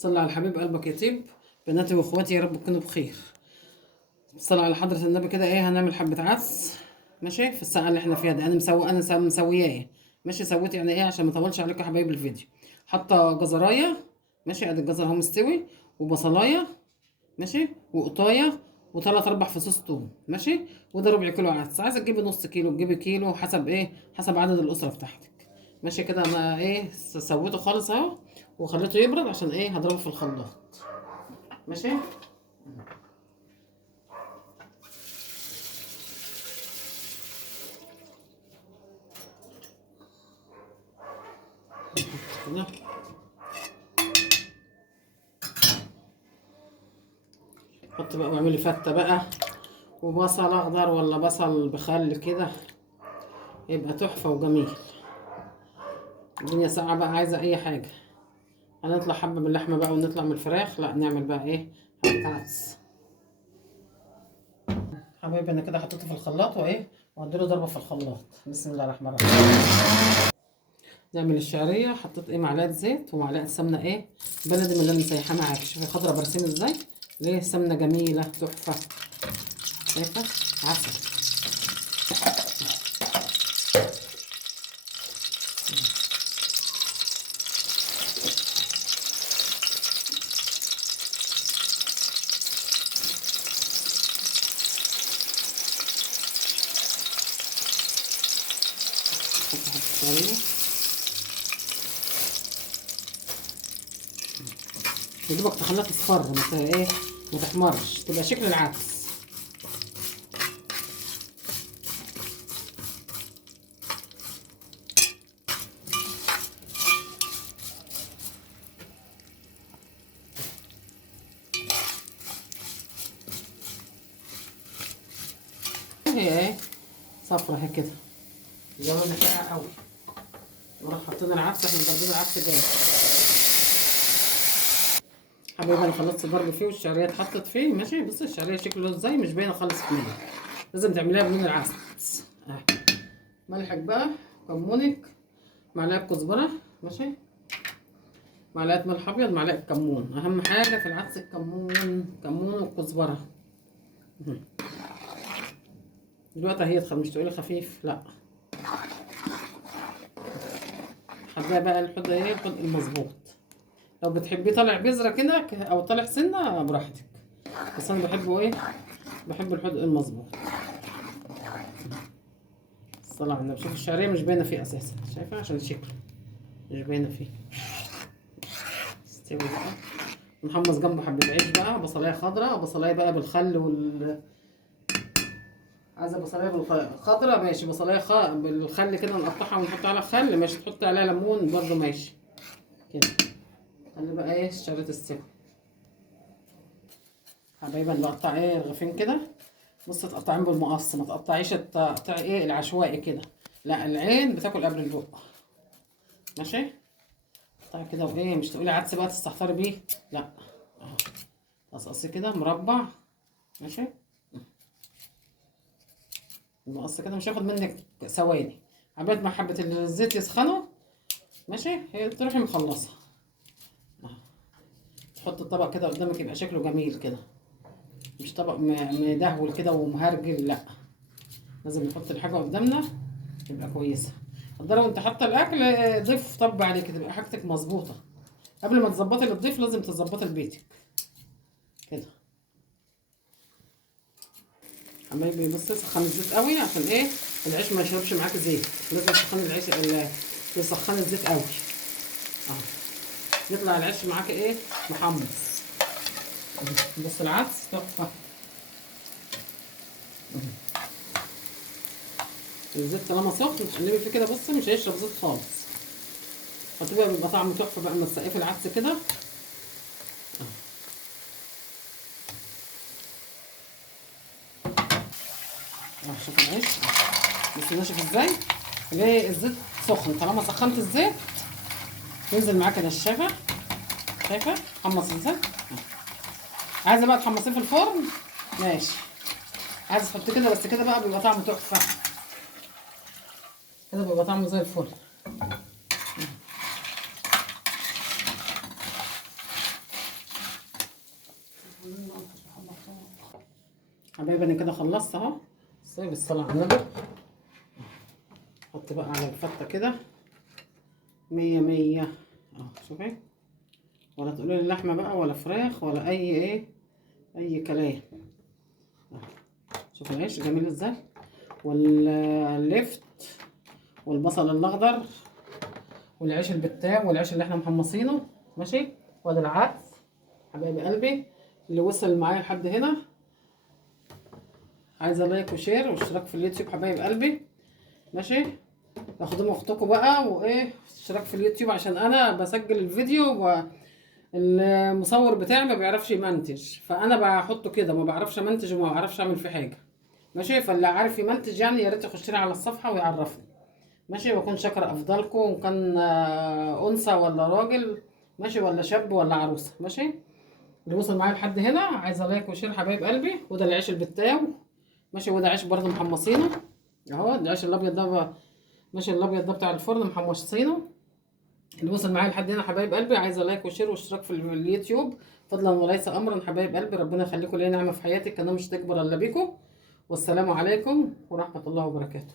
صلى على الحبيب قلبك يطيب. بناتي واخواتي يا رب تكونوا بخير. صلى على حضرة النبي كده. ايه هنعمل حبة عدس ماشي في الساعة اللي احنا فيها دي. انا مسوياه ماشي. سويت يعني ايه عشان ما اطولش عليكم يا حبايب الفيديو. حاطة جزراية ماشي، ادي الجزر اهو مستوي، وبصلاية ماشي، وقطاية، وثلاث اربع فصوص توم ماشي. وده ربع كيلو عدس. عايزة تجيبي نص كيلو تجيبي كيلو، حسب ايه، حسب عدد الاسرة بتاعتك ماشي كده. انا ايه سويته خالص اهو، وخليته يبرد عشان ايه هضربه في الخلاط ماشي. كده حط بقى واعملي فتة بقى، وبصل اخضر ولا بصل بخل كده، يبقى تحفة وجميل. الدنيا ساقعة بقى، عايزة اي حاجة. هنطلع حبة من اللحمة بقى ونطلع من الفراخ، لا نعمل بقى ايه حبة عدس. حبايبي انا كده حطيته في الخلاط وايه، وهديله ضربة في الخلاط. بسم الله الرحمن الرحيم. نعمل الشعرية. حطيت ايه معلقة زيت ومعلقة سمنة ايه بلدي من اللي انا مسيحاه معاكي. شوفي خضرة برسيم ازاي، ليه سمنة جميلة تحفة. شايفة عسل. حط الشعرية يا دوبك تخليها تصفر، ايه ما تحمرش، تبقى شكل العدس. هي ايه صفرة اهي كده، جوانب فيها قوي. نروح حاطين العدس، احنا ضاربين العدس جامد. حبايبي انا خلصت ضرب فيه والشعريه اتحطت فيه ماشي. بصي الشعريه شكله ازاي، مش باينه خالص في ميه. لازم تعمليها بلون العدس. ملحك بقى، كمونك، معلقه كزبره ماشي، معلقه ملح ابيض، معلقه كمون. اهم حاجه في العدس الكمون، كمون والكزبره. دلوقتي هيدخل، مش تقولي خفيف لا. حبايه بقى الحوض ايه، الحوض المظبوط. لو بتحبيه طالع بذره كده او طالع سنه براحتك، بس انا بحبه ايه، بحب الحوض المظبوط. الصلاة على النبي. شوف الشعريه مش باينه فيه اساسا، شايفه عشان شكله مش باينه فيه. استوي بقى. نحمص جنبه حبه عيش بقى، بصلايه خضراء، بصلايه بقى بالخل عايزه بصلايه خضراء ماشي، بصلايه بالخل كده نقطعها ونحط عليها خل ماشي، تحط عليها ليمون برضو ماشي كده. خلي بقى ايه الشعريه تستوي. حبايبي نقطع ايه رغيفين كده. بص تقطعين بالمقص، ما تقطعيش التقطيع ايه العشوائي كده، لا العين بتاكل قبل البق ماشي. قطعي كده وايه، مش تقولي عدس بقى تستهتري بيه لا. اهو قصقصي كده مربع ماشي. المقص كده مش هياخد منك ثواني، عبال ما حبه الزيت يسخنوا ماشي، هي تروحي مخلصه. تحط الطبق كده قدامك يبقى شكله جميل كده، مش طبق مدهول كده ومهرجل لا. لازم نحط الحاجه قدامنا تبقى كويسه. قدروا وانت حاطه الاكل ضيف طب عليك تبقى حاجتك مظبوطه. قبل ما تظبطي للضيف لازم تظبطي لبيتك كده. حبايبي بصي سخني الزيت قوي عشان ايه العيش ما يشربش معاكي زيت. لازم تسخني العيش، تسخني الزيت قوي اهو، يطلع العيش معاكي ايه محمص. بص العدس تحفه. الزيت طالما سخن تقلبي فيه كده، بصي مش هيشرب زيت خالص، فتبقى بيبقى طعمه تحفه بقى. اما تسقفي العدس كده اهو. شوف العيش بصي ناشف ازاي، ليه الزيت سخن. طالما سخنت الزيت ينزل معاكي نشافه. شايفه حمص ازاي. عايزه بقى تحمصيه في الفرن ماشي، عايزه تحطيه كده بس كده بقى بيبقى طعمه تحفه كده، بيبقى طعمه زي الفل. حبايبي انا كده خلصت اهو. سيب الصلاة على النبي. حط بقى على الفتة كده 100 100 اهو. شوفي، ولا تقولي لي لحمة بقى ولا فراخ ولا اي كلام. شوف العيش جميل ازاي، واللفت والبصل الاخضر والعيش البتاع والعيش اللي احنا محمصينه. ماشي، وادي العدس حبايب قلبي اللي وصل معايا لحد هنا. عايزه لايك وشير واشتراك في اليوتيوب حبايب قلبي. ماشي، تاخدوا اختكم بقى اشتراك في اليوتيوب عشان انا بسجل الفيديو والمصور بتاعي ما بيعرفش يمنتج، فانا بحطه كده ما بعرفش امنتج وما بعرفش اعمل فيه حاجه. ماشي، فاللي عارف يمنتج يعني يا ريت يخش لي على الصفحه ويعرفني. ماشي، واكون شاكر افضلكم، وان كان انثى ولا راجل، ماشي، ولا شاب ولا عروسه. ماشي، اللي وصل معايا لحد هنا عايزه لايك وشير حبايب قلبي. وده العيش البتاو. ماشي، وده عيش برضه محمصينه اهو. العيش الابيض ده ماشي، الابيض ده بتاع الفرن محمصينه. اللي وصل معايا لحد هنا حبايب قلبي عايزه لايك وشير واشتراك في اليوتيوب فضلا وليس امرا. حبايب قلبي ربنا يخليكم ليا نعمه في حياتك، انا مش تكبر الا بيكم. والسلام عليكم ورحمه الله وبركاته.